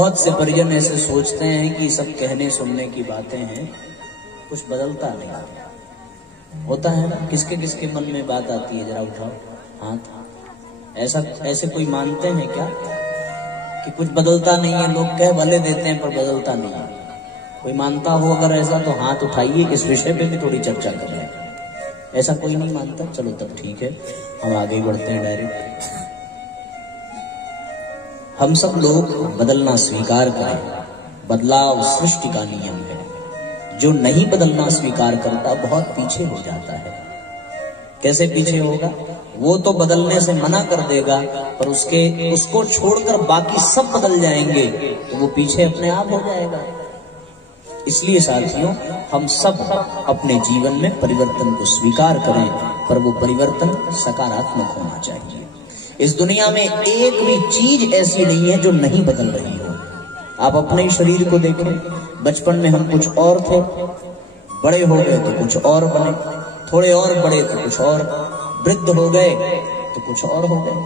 बहुत से परिजन ऐसे सोचते हैं कि सब कहने सुनने की बातें हैं, कुछ बदलता नहीं। होता है ना, किसके किसके मन में बात आती है, जरा उठाओ हाथ। ऐसे कोई मानते हैं क्या कि कुछ बदलता नहीं है? लोग कह भले देते हैं पर बदलता नहीं है। कोई मानता हो अगर ऐसा तो हाथ उठाइए, इस विषय पे भी थोड़ी चर्चा करें। ऐसा कोई नहीं मानता, चलो तब ठीक है, हम आगे बढ़ते हैं डायरेक्ट। हम सब लोग बदलना स्वीकार करें, बदलाव सृष्टि का नियम है। जो नहीं बदलना स्वीकार करता बहुत पीछे हो जाता है। कैसे पीछे होगा? वो तो बदलने से मना कर देगा, पर उसको छोड़कर बाकी सब बदल जाएंगे तो वो पीछे अपने आप हो जाएगा। इसलिए साथियों, हम सब अपने जीवन में परिवर्तन को स्वीकार करें, पर वो परिवर्तन सकारात्मक होना चाहिए। इस दुनिया में एक भी चीज ऐसी नहीं है जो नहीं बदल रही हो। आप अपने शरीर को देखें, बचपन में हम कुछ और थे, बड़े हो गए तो कुछ और बने, थोड़े और बड़े तो कुछ और, वृद्ध हो गए तो कुछ और हो गए।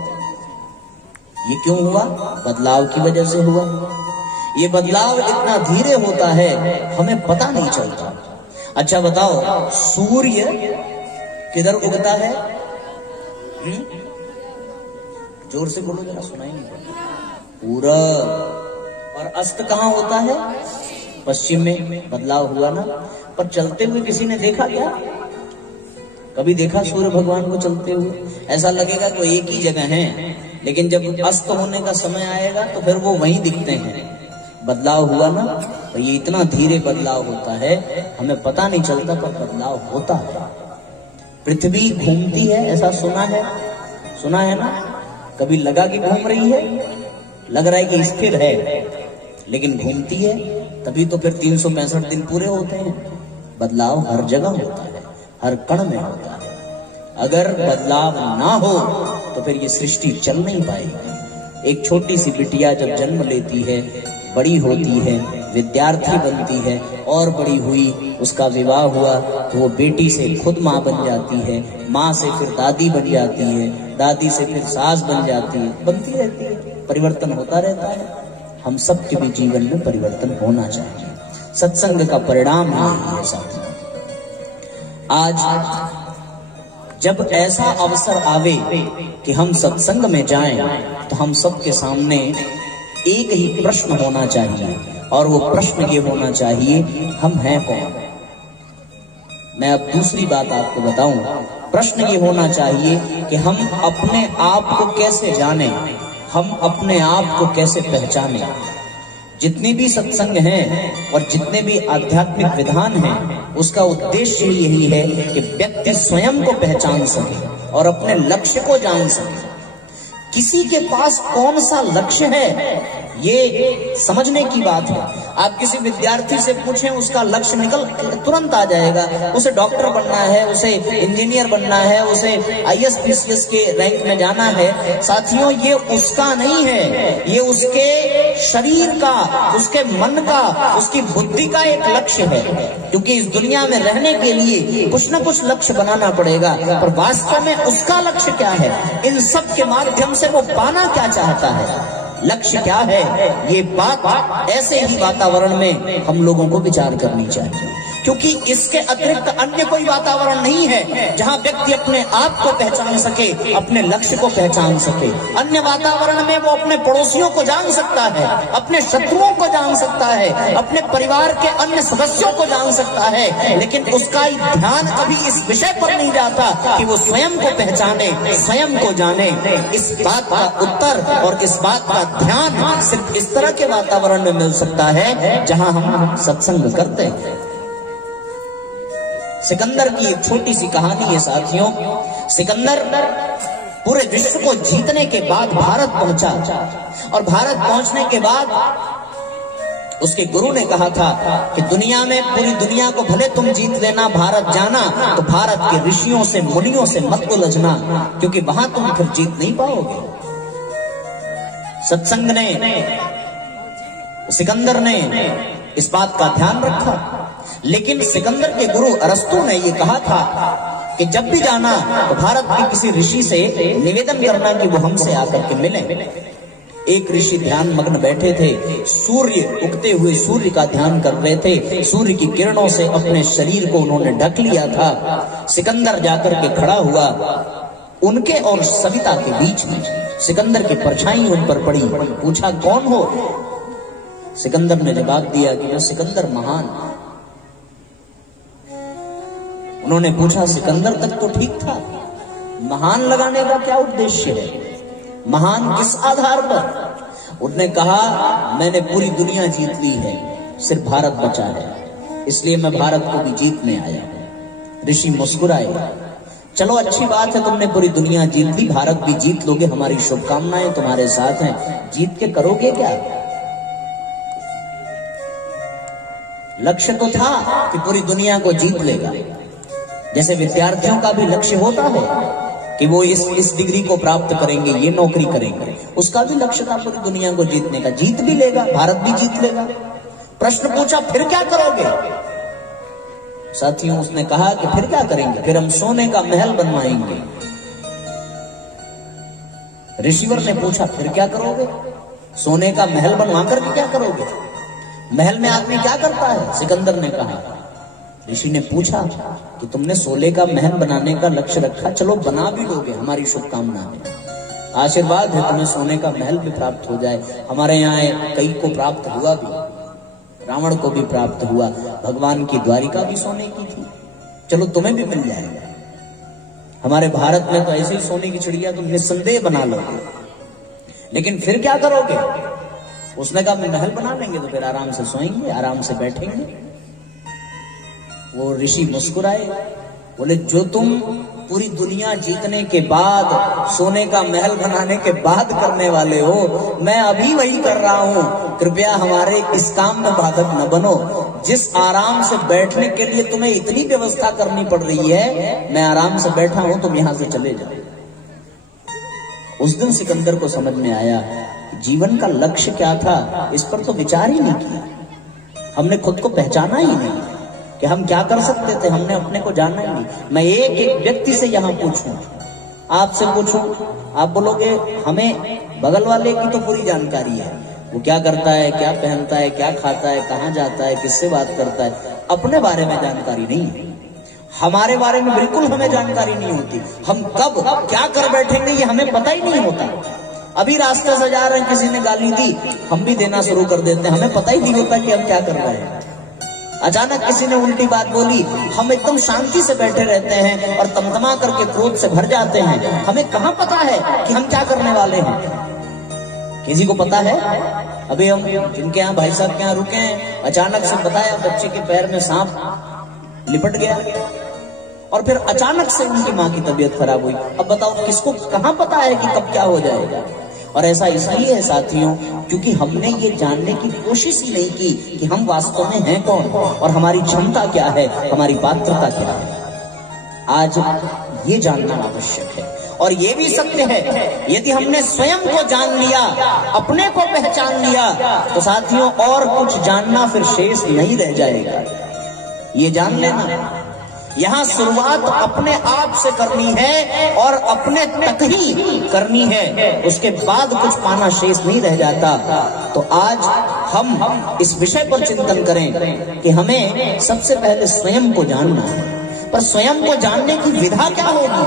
ये क्यों हुआ? बदलाव की वजह से हुआ। ये बदलाव इतना धीरे होता है, हमें पता नहीं चलता। अच्छा बताओ, सूर्य किधर उगता है? जोर से बोलो जरा, सुनाई नहीं पड़ता। पूरब। और अस्त कहाँ होता है? पश्चिम में। बदलाव हुआ ना? पर चलते हुए किसी ने देखा क्या? कभी देखा सूर्य भगवान को चलते हुए? ऐसा लगेगा कि एक ही जगह है, लेकिन जब अस्त होने का समय आएगा तो फिर वो वहीं दिखते हैं। बदलाव हुआ ना? तो ये इतना धीरे बदलाव होता है, हमें पता नहीं चलता, पर बदलाव होता है। पृथ्वी घूमती है, ऐसा सुना है? सुना है ना? कभी लगा कि घूम रही है? लग रहा है कि स्थिर है, लेकिन घूमती है। तभी तो फिर 365 दिन पूरे होते हैं। बदलाव हर जगह होता है, हर कण में होता है। अगर बदलाव ना हो तो फिर ये सृष्टि चल नहीं पाएगी। एक छोटी सी बिटिया जब जन्म लेती है, बड़ी होती है, विद्यार्थी बनती है, और बड़ी हुई, उसका विवाह हुआ तो वो बेटी से खुद माँ बन जाती है, माँ से फिर दादी बन जाती है, दादी से फिर सास बन जाती है, बनती रहती है, परिवर्तन होता रहता है। हम सब के भी जीवन में परिवर्तन होना चाहिए। सत्संग का परिणाम यही है साथियों। आज जब ऐसा अवसर आवे कि हम सत्संग में जाएं, तो हम सबके सामने एक ही प्रश्न होना चाहिए, और वो प्रश्न ये होना चाहिए, हम हैं कौन? मैं अब दूसरी बात आपको बताऊं। प्रश्न ये होना चाहिए कि हम अपने आप को कैसे जानें, हम अपने आप को कैसे पहचानें। जितने भी सत्संग हैं और जितने भी आध्यात्मिक विधान हैं, उसका उद्देश्य यही है कि व्यक्ति स्वयं को पहचान सके और अपने लक्ष्य को जान सके। किसी के पास कौन सा लक्ष्य है, ये समझने की बात है। आप किसी विद्यार्थी से पूछें, उसका लक्ष्य निकल तुरंत आ जाएगा। उसे डॉक्टर बनना है, उसे इंजीनियर बनना है, उसे IAS PCS के रैंक में जाना है। साथियों, ये उसका नहीं है, ये उसके शरीर का, उसके मन का, उसकी बुद्धि का एक लक्ष्य है। क्योंकि इस दुनिया में रहने के लिए कुछ न कुछ लक्ष्य बनाना पड़ेगा, पर वास्तव में उसका लक्ष्य क्या है? इन सब के माध्यम से वो पाना क्या चाहता है, लक्ष्य क्या है? ये बात ऐसे ही वातावरण में हम लोगों को विचार करनी चाहिए, क्योंकि इसके अतिरिक्त अन्य कोई वातावरण नहीं है जहां व्यक्ति अपने आप को पहचान सके, अपने लक्ष्य को पहचान सके। अन्य वातावरण में वो अपने पड़ोसियों को जान सकता है, अपने शत्रुओं को जान सकता है, अपने परिवार के अन्य सदस्यों को जान सकता है, लेकिन उसका ध्यान कभी इस विषय पर नहीं जाता कि वो स्वयं को पहचाने, स्वयं को जाने। इस बात का उत्तर और इस बात का ध्यान सिर्फ इस तरह के वातावरण में मिल सकता है जहां हम सत्संग करते हैं। सिकंदर की एक छोटी सी कहानी है साथियों। सिकंदर पूरे विश्व को जीतने के बाद भारत पहुंचा, और भारत पहुंचने के बाद उसके गुरु ने कहा था कि दुनिया में, पूरी दुनिया को भले तुम जीत लेना, भारत जाना तो भारत के ऋषियों से, मुनियों से मत उलझना, क्योंकि वहां तुम फिर जीत नहीं पाओगे। सत्संग ने, सिकंदर ने इस बात का ध्यान रखा, लेकिन सिकंदर के गुरु अरस्तु ने यह कहा था कि जब भी जाना तो भारत के किसी ऋषि से निवेदन करना कि वो हमसे आकर के मिले। एक ऋषि ध्यान मग्न बैठे थे, सूर्य उगते हुए सूर्य का ध्यान कर रहे थे। सूर्य की किरणों से अपने शरीर को उन्होंने ढक लिया था। सिकंदर जाकर के खड़ा हुआ उनके और सविता के बीच में। सिकंदर की परछाई उन पर पड़ी। पूछा, कौन हो? सिकंदर ने जवाब दिया कि मैं सिकंदर महान। उन्होंने पूछा, सिकंदर तक तो ठीक था, महान लगाने का क्या उद्देश्य है? महान किस आधार पर? उन्होंने कहा, मैंने पूरी दुनिया जीत ली है, सिर्फ भारत बचा है, इसलिए मैं भारत को भी जीतने आया हूं। ऋषि मुस्कुराए। चलो अच्छी बात है, तुमने पूरी दुनिया जीत ली, भारत भी जीत लोगे, हमारी शुभकामनाएं तुम्हारे साथ हैं। जीत के करोगे क्या? लक्ष्य तो था कि पूरी दुनिया को जीत लेगा। जैसे विद्यार्थियों का भी लक्ष्य होता है कि वो इस डिग्री को प्राप्त करेंगे, ये नौकरी करेंगे, उसका भी लक्ष्य था पूरी दुनिया को जीतने का। जीत भी लेगा, भारत भी जीत लेगा। प्रश्न पूछा, फिर क्या करोगे? साथियों, उसने कहा कि फिर क्या करेंगे, फिर हम सोने का महल बनवाएंगे। ऋषिवर ने पूछा, फिर क्या करोगे? सोने का महल बनवा करके क्या करोगे? महल में आदमी क्या करता है? सिकंदर ने कहा। ऋषि ने पूछा कि तुमने सोने का महल बनाने का लक्ष्य रखा, चलो बना भी लोगे, हमारी शुभकामना है। आशीर्वाद है तुम्हें सोने का महल भी प्राप्त हो जाए। हमारे यहाँ कई को प्राप्त हुआ भी, रावण को भी प्राप्त हुआ। भगवान की द्वारिका भी सोने की थी, चलो तुम्हें भी मिल जाएगा। हमारे भारत में तो ऐसे ही सोने की चिड़िया तुम निस्संदेह बना लोगे। लेकिन फिर क्या करोगे? उसने कहा, महल बना लेंगे तो फिर आराम से सोएंगे, आराम से बैठेंगे। वो ऋषि मुस्कुराए, बोले, जो तुम पूरी दुनिया जीतने के बाद, सोने का महल बनाने के बाद करने वाले हो, मैं अभी वही कर रहा हूं। कृपया हमारे इस काम में बाधक न बनो। जिस आराम से बैठने के लिए तुम्हें इतनी व्यवस्था करनी पड़ रही है, मैं आराम से बैठा हूं, तुम यहां से चले जाओ। उस दिन सिकंदर को समझ में आया जीवन का लक्ष्य क्या था, इस पर तो विचार ही नहीं किया। हमने खुद को पहचाना ही नहीं कि हम क्या कर सकते थे, हमने अपने को जाना ही नहीं। मैं एक एक व्यक्ति से यहाँ पूछूं, आपसे पूछूं, आप बोलोगे हमें बगल वाले की तो पूरी जानकारी है, वो क्या करता है, क्या पहनता है, क्या खाता है, कहाँ जाता है, किससे बात करता है। अपने बारे में जानकारी नहीं है, हमारे बारे में बिल्कुल हमें जानकारी नहीं होती। हम कब क्या कर बैठेंगे ये हमें पता ही नहीं होता। अभी रास्ते से जा रहे हैं, किसी ने गाली दी, हम भी देना शुरू कर देते हैं, हमें पता ही नहीं होता कि हम क्या कर रहे हैं। अचानक किसी ने उल्टी बात बोली, हम एकदम शांति से बैठे रहते हैं और तमतमा करके क्रोध से भर जाते हैं। हमें कहाँ पता है कि हम क्या करने वाले हैं? किसी को पता है? अभी हम जिनके यहाँ भाई साहब के यहाँ रुके हैं, अचानक से बताया बच्चे के पैर में सांप लिपट गया और फिर अचानक से उनकी माँ की तबीयत खराब हुई। अब बताओ किसको कहाँ पता है कि कब क्या हो जाएगा? और ऐसा इसलिए है साथियों, क्योंकि हमने ये जानने की कोशिश ही नहीं की कि हम वास्तव में हैं कौन और हमारी क्षमता क्या है, हमारी पात्रता क्या है। आज ये जानना आवश्यक है। और ये भी सत्य है, यदि हमने स्वयं को जान लिया, अपने को पहचान लिया, तो साथियों और कुछ जानना फिर शेष नहीं रह जाएगा। ये जान लेना, यहाँ शुरुआत अपने आप से करनी है और अपने तक ही करनी है, उसके बाद कुछ पाना शेष नहीं रह जाता। तो आज हम इस विषय पर चिंतन करें कि हमें सबसे पहले स्वयं को जानना है। पर स्वयं को जानने की विधा क्या होगी?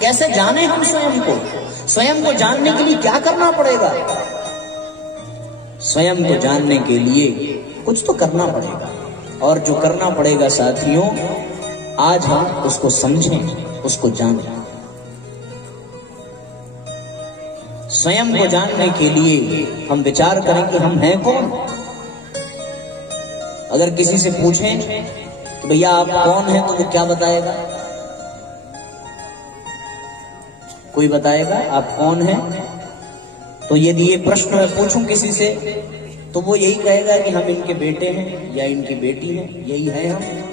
कैसे जाने हम स्वयं को? स्वयं को जानने के लिए क्या करना पड़ेगा? स्वयं को जानने के लिए कुछ तो करना पड़ेगा, और जो करना पड़ेगा साथियों, आज हम उसको समझें, उसको जानें। स्वयं को जानने के लिए हम विचार करें कि हम हैं कौन। अगर किसी से पूछें कि भैया आप कौन हैं, तो वो क्या बताएगा? कोई बताएगा आप कौन हैं? तो यदि ये प्रश्न मैं पूछूं किसी से, तो वो यही कहेगा कि हम इनके बेटे हैं या इनकी बेटी हैं, यही है हम।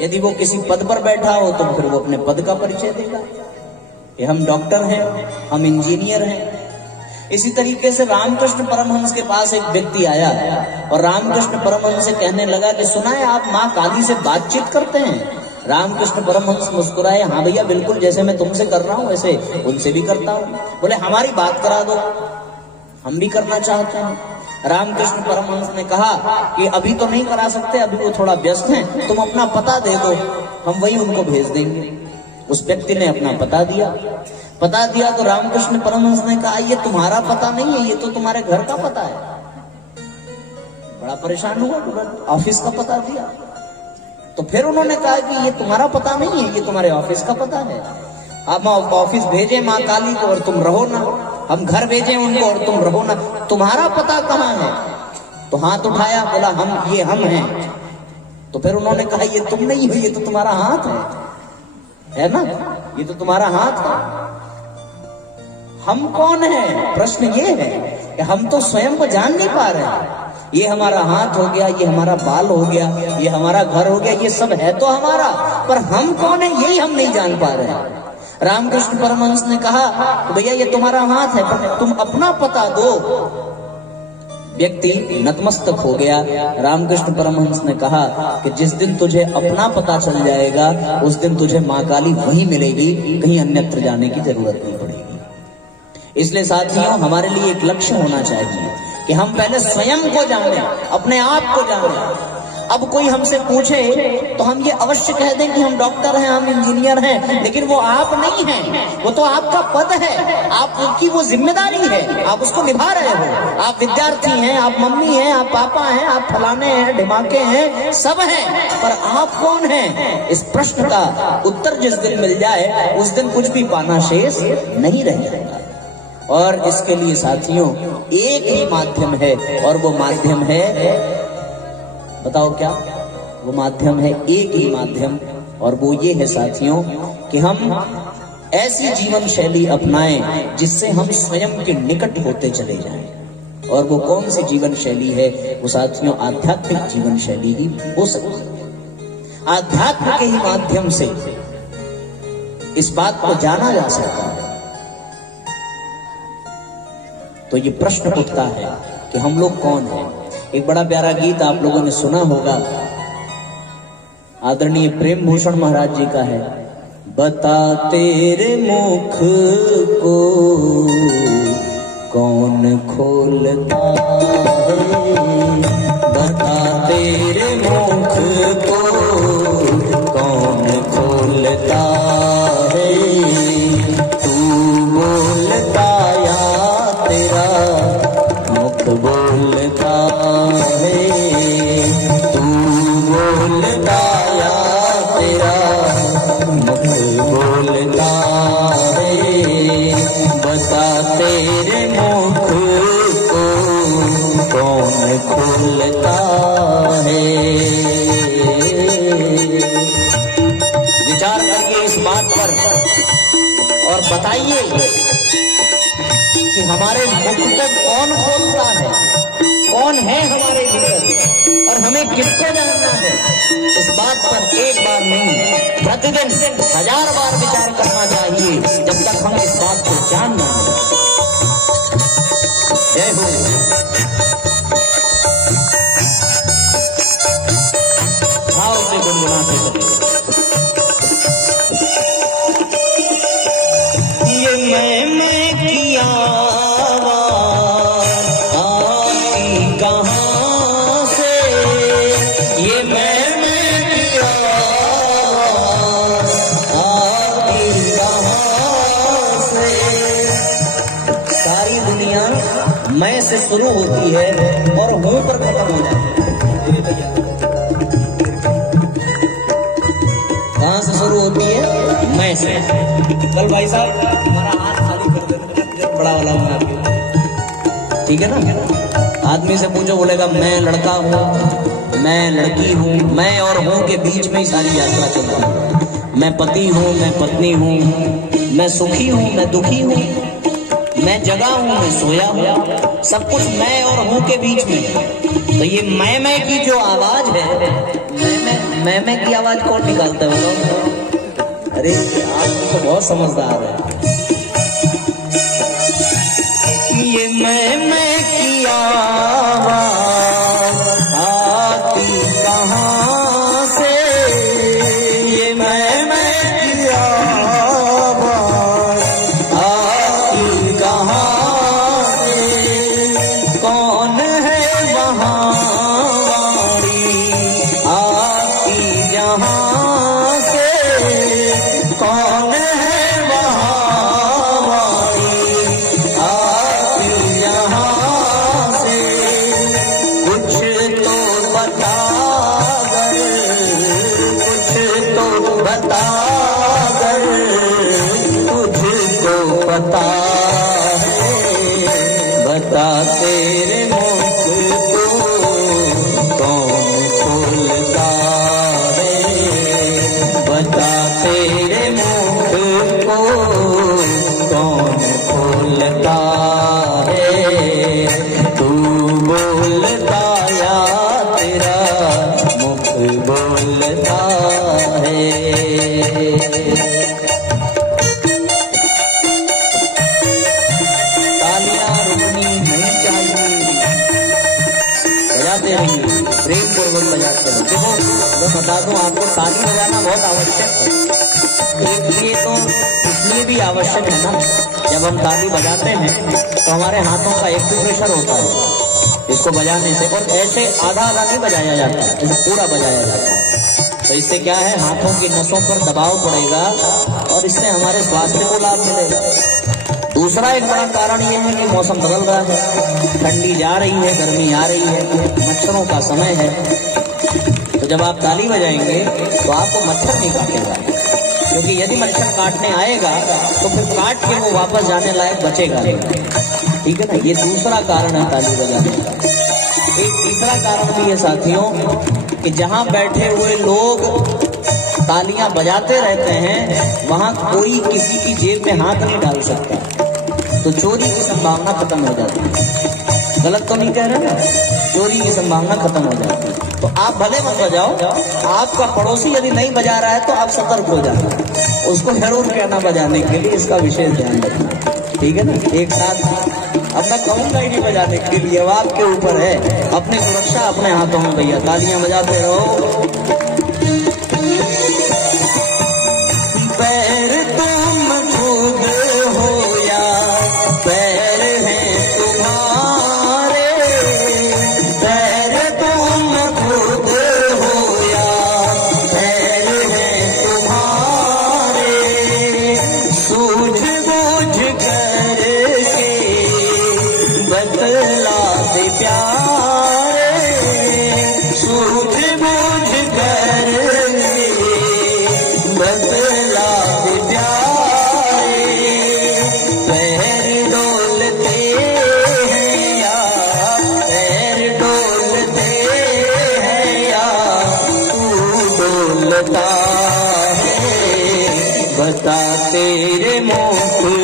यदि वो किसी पद पर बैठा हो तो फिर वो अपने पद का परिचय देगा कि हम डॉक्टर हैं, हम इंजीनियर हैं। इसी तरीके से रामकृष्ण परमहंस के पास एक व्यक्ति आया और रामकृष्ण परमहंस से कहने लगा कि सुना है आप माँ काली से बातचीत करते हैं? रामकृष्ण परमहंस मुस्कुराए, हाँ भैया बिल्कुल, जैसे मैं तुमसे कर रहा हूँ वैसे उनसे भी करता हूँ। बोले हमारी बात करा दो। हम भी करना चाहते हैं। रामकृष्ण परमहंस ने कहा कि अभी तो नहीं करा सकते, अभी वो थोड़ा व्यस्त हैं, तुम अपना पता दे दो, हम वही उनको भेज देंगे। उस व्यक्ति ने अपना पता दिया तो रामकृष्ण परमहंस ने कहा ये तुम्हारा पता नहीं है, ये तो तुम्हारे घर का पता है। बड़ा परेशान हुआ, तुरंत ऑफिस का पता दिया। तो फिर उन्होंने कहा कि ये तुम्हारा पता नहीं है, ये तुम्हारे ऑफिस का पता है। हम ऑफिस भेजे माँ काली को और तुम रहो ना, हम घर भेजे उनको और तुम रहो ना, तुम्हारा पता कहाँ है? तो हाथ उठाया, बोला हम हैं। तो फिर उन्होंने कहा ये तुम नहीं हो, ये तो तुम्हारा हाथ है ना, ये तो तुम्हारा हाथ है। हम कौन है? प्रश्न ये है कि हम तो स्वयं को जान नहीं पा रहे हैं। ये हमारा हाथ हो गया, ये हमारा बाल हो गया, ये हमारा घर हो गया, ये सब है तो हमारा, पर हम कौन है यही हम नहीं जान पा रहे हैं। रामकृष्ण परमहंस ने कहा तो भैया ये तुम्हारा हाथ है, पर तुम अपना पता दो। व्यक्ति नतमस्तक हो गया। रामकृष्ण परमहंस ने कहा कि जिस दिन तुझे अपना पता चल जाएगा उस दिन तुझे माँ काली वहीं मिलेगी, कहीं अन्यत्र जाने की जरूरत नहीं पड़ेगी। इसलिए साथियों, हमारे लिए एक लक्ष्य होना चाहिए कि हम पहले स्वयं को जाने, अपने आप को जाने। अब कोई हमसे पूछे तो हम ये अवश्य कह दें कि हम डॉक्टर हैं, हम इंजीनियर हैं, लेकिन वो आप नहीं हैं, वो तो आपका पद है, आपकी वो जिम्मेदारी है, आप उसको निभा रहे हो। आप विद्यार्थी हैं, आप मम्मी हैं, आप पापा हैं, आप फलाने हैं, ढिमाके हैं, सब हैं, पर आप कौन हैं? इस प्रश्न का उत्तर जिस दिन मिल जाए उस दिन कुछ भी पाना शेष नहीं रह जाएगा। और इसके लिए साथियों एक ही माध्यम है, और वो माध्यम है, बताओ क्या? वो माध्यम है, एक ही माध्यम, और वो ये है साथियों कि हम ऐसी जीवन शैली अपनाएं जिससे हम स्वयं के निकट होते चले जाएं। और वो कौन सी जीवन शैली है? वो साथियों आध्यात्मिक जीवन शैली ही हो सकती है। आध्यात्म के ही माध्यम से इस बात को जाना जा सकता है। तो ये प्रश्न उठता है कि हम लोग कौन हैं? एक बड़ा प्यारा गीत आप लोगों ने सुना होगा, आदरणीय प्रेम भूषण महाराज जी का है। बता तेरे मुख को कौन खोलता है, बता तेरे मुख को कौन खोलता है, तू बोलता या तेरा मुख बोलता है, तू बोलता या तेरा मुख बोलता है, बता तेरे मुख को कौन खोलता है। विचार करिए इस बात पर और बताइए कि हमारे मुख को कौन खोलता है, कौन है हमारे भीतर, और हमें किसको जानना है। इस बात पर एक बार नहीं, प्रतिदिन 1000 बार विचार करना चाहिए जब तक हम इस बात को जान न लें। जय हो। भाव से गुनगुनाते चले। ये मैं की आवाज़ आती कहाँ से, ये मैं की आवाज़ आती कहाँ से। सारी दुनिया मैं से शुरू होती है और हूं पर खत्म हो जाती है। कहाँ से शुरू होती है? मैं से। कल भाई साहब हमारा हाथ खाली कर देते, बड़ा वाला हूँ आपके, ठीक है ना। आदमी से पूछो, बोलेगा मैं लड़का हूँ, मैं लड़की हूँ, मैं और हूँ के बीच में ही सारी यात्रा चलती है। मैं पति हूँ, मैं पत्नी हूँ, मैं सुखी हूँ, मैं दुखी हूँ, मैं जगा हूँ, मैं सोया हूँ, सब कुछ मैं और हूँ के बीच में। तो ये मैं की जो आवाज है, मैं की आवाज कौन निकालता है बताओ? अरे आप तो बहुत समझदार है। ये मैं की आवाज आती कहाँ से, ये मैं की आवाज आती कहाँ से। बोलता है, बता तेरे मुख को कौन खोलता है, बता तेरे मुख को कौन खोलता है, तू बोलता या तेरा मुख बोलता है। प्रेम पूर्वक बजाते हैं। देखो मैं बता दूं आपको, ताली बजाना बहुत आवश्यक है। ये तो इसलिए भी आवश्यक है ना, जब हम ताली बजाते हैं तो हमारे हाथों का एक्यूप्रेशर होता है इसको बजाने से, और ऐसे आधा आधा नहीं बजाया जाता, इसे पूरा बजाया जाता है। तो इससे क्या है, हाथों की नसों पर दबाव पड़ेगा और इससे हमारे स्वास्थ्य को लाभ मिलेगा। दूसरा एक बड़ा कारण यह है कि मौसम बदल रहा है, ठंडी जा रही है, गर्मी आ रही है, मच्छरों का समय है। तो जब आप ताली बजाएंगे तो आपको मच्छर नहीं काटेगा, क्योंकि यदि मच्छर काटने आएगा तो फिर काट के वो वापस जाने लायक बचेगा नहीं। ठीक है ना, ये दूसरा कारण है ताली बजाने का। एक तीसरा कारण भी है साथियों कि जहां बैठे हुए लोग तालियां बजाते रहते हैं वहां कोई किसी की जेब में हाथ नहीं डाल सकता, तो चोरी की संभावना खत्म हो जाती है। गलत तो नहीं कह रहे ना, चोरी की संभावना खत्म हो जाती है। तो आप भले मत बजाओ, आपका पड़ोसी यदि नहीं बजा रहा है तो आप सतर्क हो जाना, उसको जरूर कहना बजाने के लिए, इसका विशेष ध्यान रखना। ठीक है ना, एक साथ अब मैं कहूंगा ही नहीं बजाने के लिए, अब आपके ऊपर है, अपनी सुरक्षा अपने हाथों में भैया, तालियां बजाते रहो। पैर तुम खुद हो या पैर हैं तुम्हारे, पैर तुम खुद हो या पैर हैं तुम्हारे, सूझ बूझ करके बतला दे प्यारे, सूझ बूझ करके बतला दे प्यारे, पैर डोलते हैं या पैर डोलते हैं या तू डोलता है, बता तेरे मुख को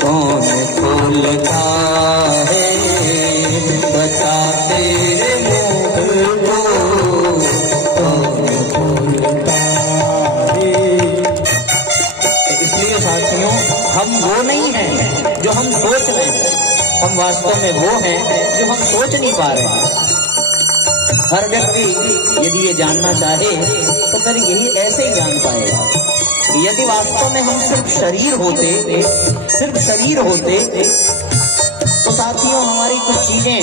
कौन खोलता है, बता तेरे मुख को कौन खोलता है। इसलिए साथियों, हम वो नहीं हैं जो हम सोच रहे हैं, हम वास्तव में वो हैं जो हम सोच नहीं पा रहे हैं। हर व्यक्ति यदि ये जानना चाहे तो फिर यही ऐसे ही जान पाएगा। यदि वास्तव में हम सिर्फ शरीर होते तो साथियों हमारी कुछ चीजें,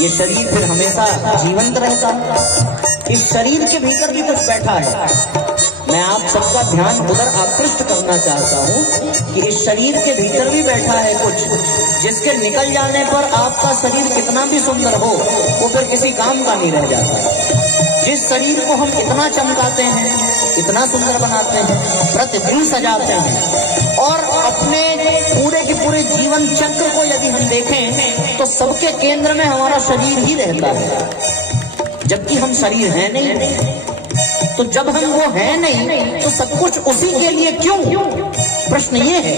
ये शरीर फिर हमेशा जीवंत रहता। इस शरीर के भीतर भी कुछ बैठा है। मैं आप सबका ध्यान उधर आकृष्ट करना चाहता हूँ कि इस शरीर के भीतर भी बैठा है कुछ, जिसके निकल जाने पर आपका शरीर कितना भी सुंदर हो वो फिर किसी काम का नहीं रह जाता। जिस शरीर को हम इतना चमकाते हैं, इतना सुंदर बनाते हैं, प्रतिदिन सजाते हैं, और अपने पूरे के पूरे जीवन चक्र को यदि हम देखें तो सबके केंद्र में हमारा शरीर ही रहता है, जबकि हम शरीर है नहीं। तो जब हम वो है नहीं तो सब कुछ उसी के लिए क्यों? प्रश्न ये है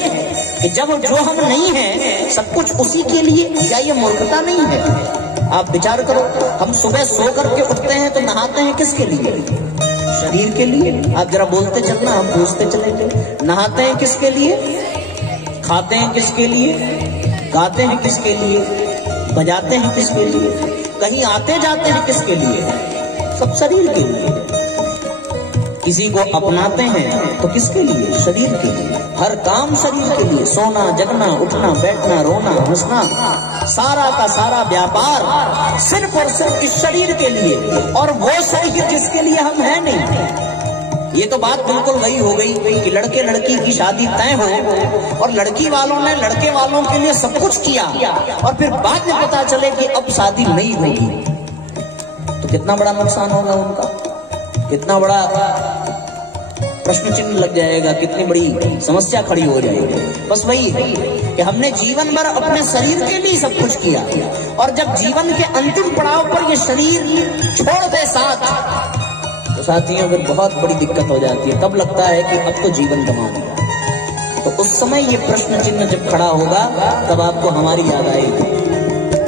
कि जब जो हम नहीं है सब कुछ उसी के लिए, क्या ये मूर्खता नहीं है? आप विचार करो, हम सुबह सो करके उठते हैं तो नहाते हैं किसके लिए? शरीर के लिए। आप जरा बोलते चलना, हम पूछते चलेंगे, नहाते हैं किसके लिए? खाते हैं किसके लिए? गाते हैं किसके लिए? बजाते हैं किसके लिए? कहीं आते जाते हैं किसके लिए? सब शरीर के लिए। किसी को अपनाते हैं तो किसके लिए? शरीर के लिए। हर काम शरीर के लिए, सोना, जगना, उठना, बैठना, रोना, हंसना, सारा का सारा व्यापार सिर्फ और सिर्फ इस शरीर के लिए, और वो शरीर जिसके लिए हम हैं नहीं। ये तो बात बिल्कुल वही हो गई कि लड़के लड़की की शादी तय हो और लड़की वालों ने लड़के वालों के लिए सब कुछ किया और फिर बाद में पता चले कि अब शादी नहीं होगी, तो कितना बड़ा नुकसान होगा उनका, कितना बड़ा प्रश्न चिन्ह लग जाएगा, कितनी बड़ी समस्या खड़ी हो जाएगी। बस वही है कि हमने जीवन भर अपने शरीर के लिए सब कुछ किया, और जब जीवन के अंतिम पड़ाव पर ये शरीर छोड़ दे साथ, तो साथियों फिर बहुत बड़ी दिक्कत हो जाती है। तब लगता है कि अब तो जीवन गंवा दिया। तो उस समय ये प्रश्न चिन्ह जब खड़ा होगा, तब आपको हमारी याद आएगी।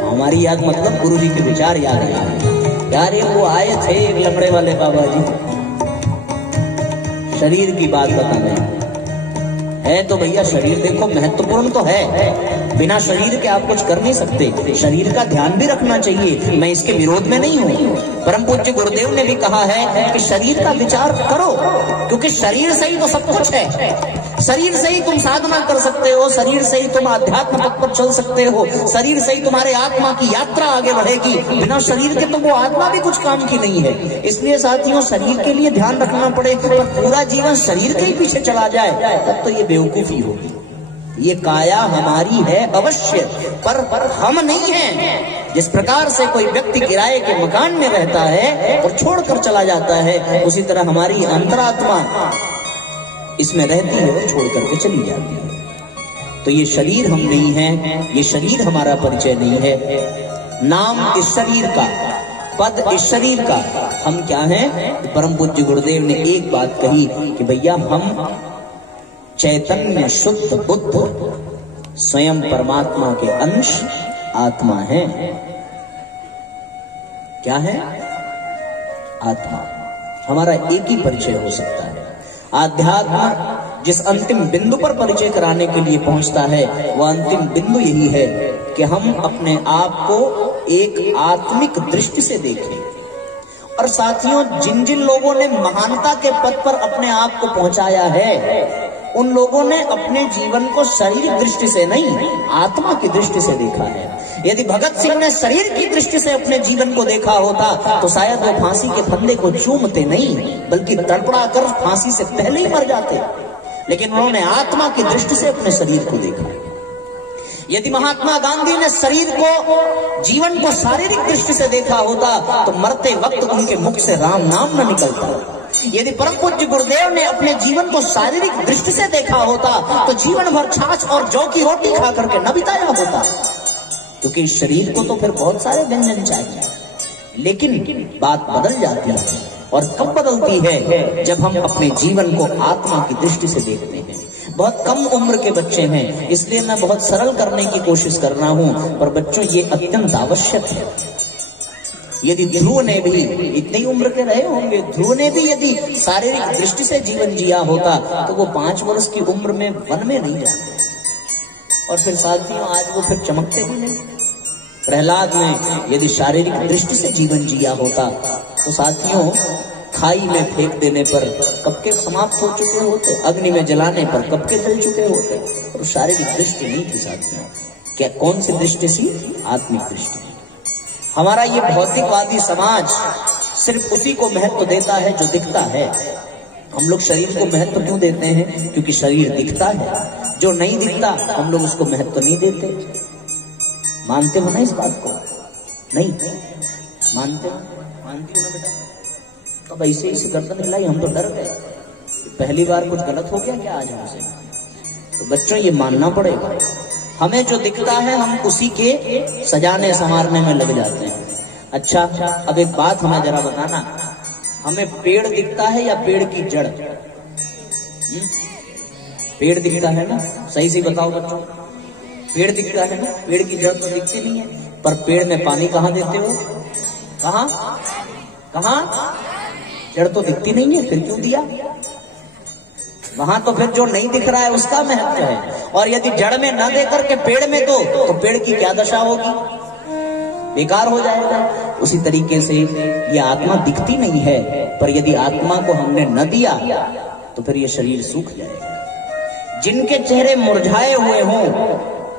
हमारी याद मतलब गुरु जी के विचार याद आएंगे। यार ये वो आए थे एक लंगड़े वाले बाबा जी, शरीर की बात बताने है तो भैया शरीर देखो महत्वपूर्ण तो है, बिना शरीर के आप कुछ कर नहीं सकते। शरीर का ध्यान भी रखना चाहिए, मैं इसके विरोध में नहीं हूँ। परम पूज्य गुरुदेव ने भी कहा है कि शरीर का विचार करो, क्योंकि शरीर से ही तो सब कुछ है। शरीर से ही तुम साधना कर सकते हो, शरीर से ही तुम आध्यात्म पथ पर चल सकते हो, शरीर से ही तुम्हारे आत्मा की यात्रा आगे बढ़ेगी। बिना शरीर के तो वो आत्मा भी कुछ काम की नहीं है। इसलिए साथियों शरीर के लिए ध्यान रखना पड़े, पर पूरा जीवन शरीर के ही पीछे चला जाए तब तो ये बेवकूफी होगी। ये काया हमारी है अवश्य, पर हम नहीं हैं। जिस प्रकार से कोई व्यक्ति किराए के मकान में रहता है और छोड़कर चला जाता है, उसी तरह हमारी अंतरात्मा इसमें रहती है और छोड़ करके चली जाती है। तो ये शरीर हम नहीं हैं, ये शरीर हमारा परिचय नहीं है। नाम इस शरीर का, पद इस शरीर का, हम क्या हैं? परम पूज्य गुरुदेव ने एक बात कही कि भैया हम चैतन्य शुद्ध बुद्ध स्वयं परमात्मा के अंश आत्मा हैं। क्या है? आत्मा। हमारा एक ही परिचय हो सकता है। आध्यात्म जिस अंतिम बिंदु पर परिचय कराने के लिए पहुंचता है, वह अंतिम बिंदु यही है कि हम अपने आप को एक आत्मिक दृष्टि से देखें। और साथियों जिन जिन लोगों ने महानता के पद पर अपने आप को पहुंचाया है, उन लोगों ने अपने जीवन को शारीरिक दृष्टि से नहीं, आत्मा की दृष्टि से देखा है। यदि भगत सिंह ने शरीर की दृष्टि से अपने जीवन को देखा होता तो शायद वो फांसी के फंदे को चूमते नहीं, बल्कि तड़पड़ा कर फांसी से पहले ही मर जाते। लेकिन उन्होंने आत्मा की दृष्टि से अपने शरीर को देखा। यदि महात्मा गांधी ने शरीर को, जीवन को शारीरिक दृष्टि से देखा होता तो मरते वक्त उनके मुख से राम नाम न निकलता। यदि परम पूज्य गुरुदेव ने अपने जीवन को शारीरिक दृष्टि से देखा होता तो जीवन भर छाछ और जौ की रोटी खा करके न बिताया होता, क्योंकि शरीर को तो फिर बहुत सारे व्यंजन चाहिए। लेकिन बात बदल जाती है, और कब बदलती है? जब हम अपने जीवन को आत्मा की दृष्टि से देखते हैं। बहुत कम उम्र के बच्चे हैं, इसलिए मैं बहुत सरल करने की कोशिश कर रहा हूं, पर बच्चों ये अत्यंत आवश्यक है। यदि ध्रुव ने भी, इतनी उम्र के रहे होंगे, ध्रुव ने भी यदि शारीरिक दृष्टि से जीवन जिया होता तो वो 5 वर्ष की उम्र में वन में नहीं जाते, और फिर साथियों आज वो फिर चमकते भी नहीं। प्रहलाद ने यदि शारीरिक दृष्टि से जीवन जिया होता तो साथियों खाई में फेंक देने पर कब के समाप्त हो चुके होते, अग्नि में जलाने पर कब के जल चुके होते। और शारीरिक दृष्टि नहीं थी साथियों। क्या कौन सी दृष्टि थी? आत्मिक दृष्टि। हमारा ये भौतिकवादी समाज सिर्फ उसी को महत्व देता है जो दिखता है। हम लोग शरीर को महत्व क्यों देते हैं? क्योंकि शरीर दिखता है। जो नहीं दिखता हम लोग उसको महत्व नहीं देते। मानते हो ना इस बात को? नहीं मानते हो? मानती हो ना बेटा? तब ऐसे ही गर्दन हिलाई, हम तो डर गए, पहली बार कुछ गलत हो गया क्या आज हमसे? तो बच्चों ये मानना पड़ेगा। हमें जो दिखता है हम उसी के सजाने संवारने में लग जाते हैं। अच्छा अब एक बात हमें जरा बताना, हमें पेड़ दिखता है या पेड़ की जड़? पेड़ दिखता है ना, सही से बताओ बच्चों। पेड़ दिखता है ना, पेड़ की जड़ तो दिखती नहीं है। पर पेड़ में पानी कहाँ देते हो? कहाँ कहाँ? जड़ तो दिखती नहीं है, फिर क्यों दिया? वहां तो फिर जो नहीं दिख रहा है उसका महत्व है। और यदि जड़ में न दे करके पेड़ में दो तो पेड़ की क्या दशा होगी? बेकार हो जाएगा। उसी तरीके से ये आत्मा दिखती नहीं है, पर यदि आत्मा को हमने न दिया तो फिर ये शरीर सूख जाएगा। जिनके चेहरे मुरझाए हुए हों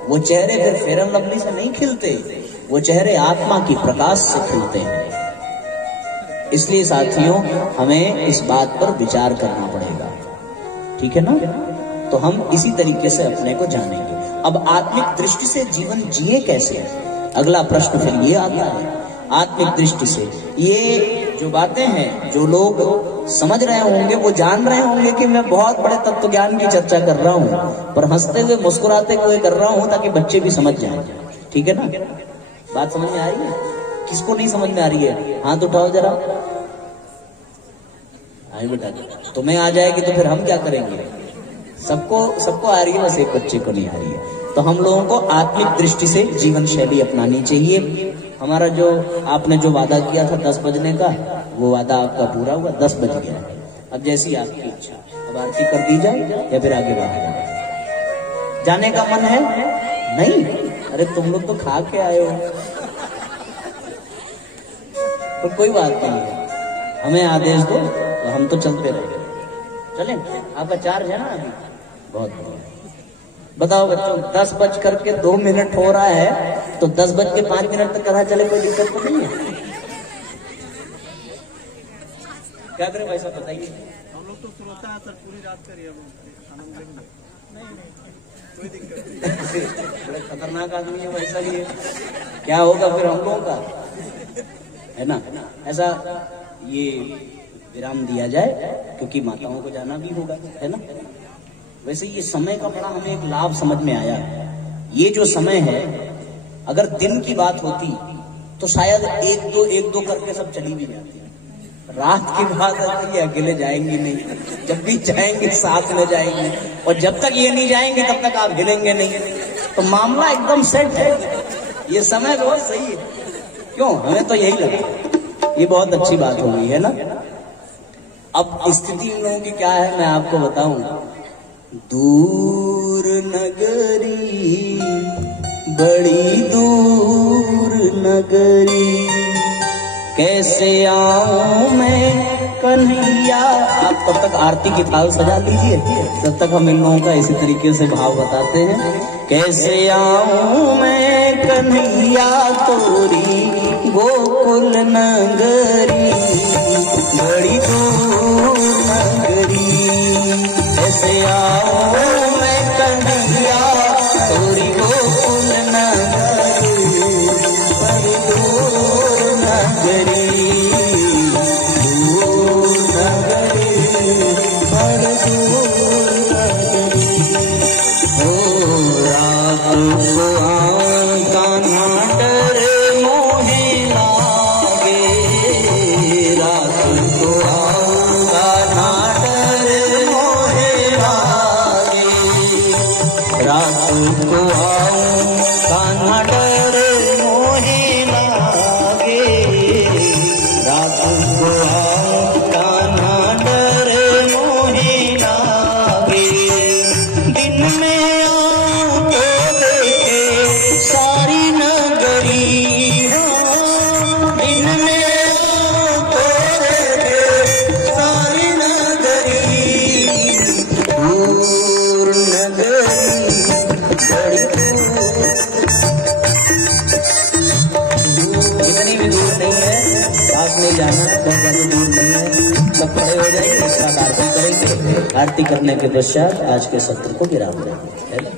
वो चेहरे फिर फेरन लवली से नहीं खिलते, वो चेहरे आत्मा की प्रकाश से खिलते हैं। इसलिए साथियों हमें इस बात पर विचार करना पड़ेगा, ठीक है ना? तो हम इसी तरीके से अपने को जानेंगे। अब आत्मिक दृष्टि से जीवन जिए कैसे? अगला प्रश्न फिर ये आता है, आत्मिक दृष्टि से ये जो बातें हैं, जो लोग समझ रहे होंगे, वो जान रहे होंगे कि मैं बहुत बड़े तत्व ज्ञान की चर्चा कर रहा हूँ, पर हंसते हुए मुस्कुराते हुए कर रहा हूँ ताकि बच्चे भी समझ जाएं। ठीक है ना? बात समझ में आ रही है? किसको नहीं समझ में आ रही है? हाथ उठाओ जरा। आई बेटा, तुम्हें आ जाएगी तो फिर हम क्या करेंगे? सबको आ रही है, बस एक बच्चे को नहीं आ रही है। तो हम लोगों को आत्मिक दृष्टि से जीवन शैली अपनानी चाहिए। हमारा जो आपने जो वादा किया था 10 बजने का, वो वादा आपका पूरा हुआ, 10 बज गया। अब जैसी आपकी इच्छा, अब आरती कर दी जाए या फिर आगे बढ़ाए? जाने का मन है? नहीं? अरे तुम लोग तो खा के आए हो, तो कोई बात नहीं है, हमें आदेश दो तो हम तो चलते रहेंगे। चलें? आपका चार्ज है ना अभी? बहुत बहुत। बताओ बच्चों, 10 बज करके 2 मिनट हो रहा है, तो 10 बज के 5 मिनट तक कहा चले, कोई दिक्कत तो नहीं है? क्या करें भाई साहब, बताइए। हम लोग तो सुनता है सर, पूरी रात करिए, कोई दिक्कत नहीं। बड़े खतरनाक आदमी है वैसा ही है, क्या होगा फिर हम लोगों का, है ना? ऐसा ये विराम दिया जाए, क्योंकि माताओं को जाना भी होगा, है ना? वैसे ये समय का बड़ा हमें एक लाभ समझ में आया। ये जो समय है, अगर दिन की बात होती तो शायद एक दो करके सब चली भी जाती। रात की बात है, ये अकेले जाएंगे नहीं, जब भी जाएंगे साथ में जाएंगे, और जब तक ये नहीं जाएंगे तब तक आप हिलेंगे नहीं। तो मामला एकदम सेट है, ये समय बहुत सही है। क्यों? हमें तो यही लगा, ये बहुत अच्छी बात हो गई है ना। अब स्थिति इन लोगों की क्या है मैं आपको बताऊं। दूर नगरी, बड़ी दूर नगरी, कैसे आऊं मैं कन्हैया। आप तब तक आरती की थाल सजा लीजिए, तब तक हम इन लोगों का इसी तरीके से भाव बताते हैं। कैसे आऊं मैं कन्हैया तोरी गोकुल नगरी, बड़ी दूर नगरी, कैसे आऊं मैं कन्हैया तोरी गोकुल नगरी, बड़ी दूर नगरी, दूर नगरी, बड़ी दूर नगरी। ओ रात को कान्हा डरे मोहे लागे, रात को कान्हा डरे मोहे लागे, रात को कान्हा डरे मोहे लागे, रात को कान्हा डरे मोहे लागे। दिन में आऊं तो देखे सारी नगरी, दिन में आऊं तो देखे सारी नगरी, दूर नगरी, बड़ी इतनी भी दूर नहीं है, पास में जाना, बहुत ज्यादा दूर नहीं है। सब खड़े हो जाएंगे, एक साथ आरती करेंगे। आरती करने के पश्चात आज के सत्र को विराम देंगे, है ना?